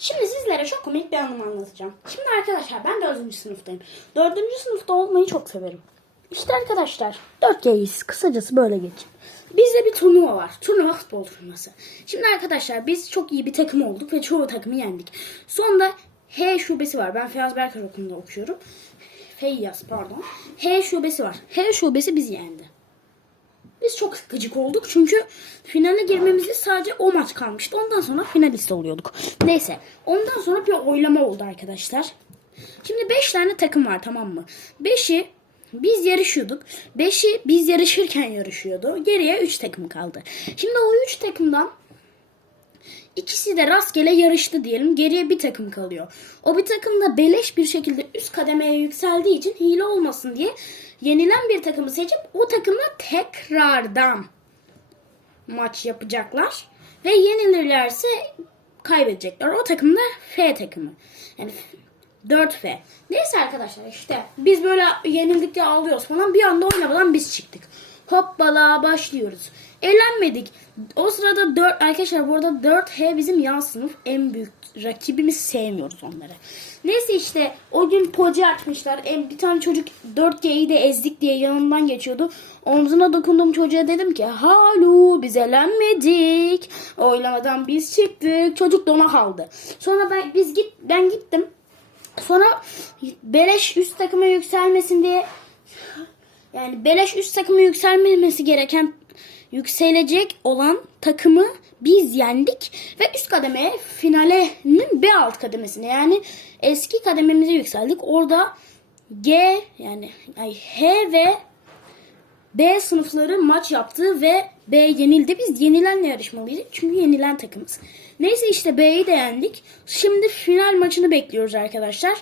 Şimdi sizlere çok komik bir anımı anlatacağım. Şimdi arkadaşlar ben dördüncü sınıftayım. Dördüncü sınıfta olmayı çok severim. İşte arkadaşlar 4G'yiz. Kısacası böyle geçin. Bizde bir turnuva var. Turnuva futbol turnuvası. Şimdi arkadaşlar biz çok iyi bir takım olduk ve çoğu takımı yendik. Sonunda H şubesi var. Ben Feyyaz Berkar okulunda okuyorum. Feyyaz pardon. H şubesi var. H şubesi bizi yendi. Biz çok gıcık olduk çünkü finale girmemizde sadece o maç kalmıştı. Ondan sonra finalist oluyorduk. Neyse. Ondan sonra bir oylama oldu arkadaşlar. Şimdi 5 tane takım var tamam mı? 5'i biz yarışıyorduk. 5'i biz yarışırken yarışıyordu. Geriye 3 takım kaldı. Şimdi o 3 takımdan İkisi de rastgele yarıştı diyelim. Geriye bir takım kalıyor. O bir takım da beleş bir şekilde üst kademeye yükseldiği için hile olmasın diye yenilen bir takımı seçip o takımla tekrardan maç yapacaklar. Ve yenilirlerse kaybedecekler. O takım da F takımı. Yani 4F. Neyse arkadaşlar işte biz böyle yenildik diye ağlıyoruz falan. Bir anda oynamadan biz çıktık. Hoppala başlıyoruz. Eğlenmedik. O sırada 4 arkadaşlar bu arada 4H bizim yan sınıf en büyük rakibimiz sevmiyoruz onları. Neyse işte o gün poca açmışlar. En bir tane çocuk 4G'yi de ezdik diye yanından geçiyordu. Omzuna dokunduğum çocuğa dedim ki halu biz elenmedik. Oylamadan biz çıktık. Çocuk dona kaldı. Sonra ben biz git ben gittim. Sonra beleş üst takıma yükselmesin diye yani beleş üst takımı yükselmemesi gereken yükselecek olan takımı biz yendik ve üst kademeye finalenin B alt kademesine yani eski kadememize yükseldik. Orada G yani ay H ve B sınıfları maç yaptı ve B yenildi. Biz yenilenle yarışmalıydık çünkü yenilen takımız. Neyse işte B'yi de yendik. Şimdi final maçını bekliyoruz arkadaşlar.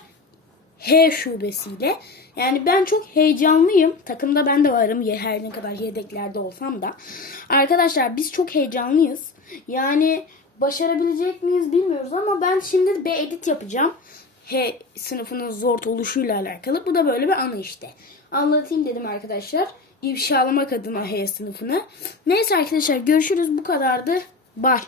H şubesiyle. Yani ben çok heyecanlıyım. Takımda ben de varım her ne kadar yedeklerde olsam da. Arkadaşlar biz çok heyecanlıyız. Yani başarabilecek miyiz bilmiyoruz ama ben şimdi bir edit yapacağım. H sınıfının zor oluşuyla alakalı. Bu da böyle bir anı işte. Anlatayım dedim arkadaşlar. İfşalamak adına H sınıfını. Neyse arkadaşlar görüşürüz bu kadardı. Bye.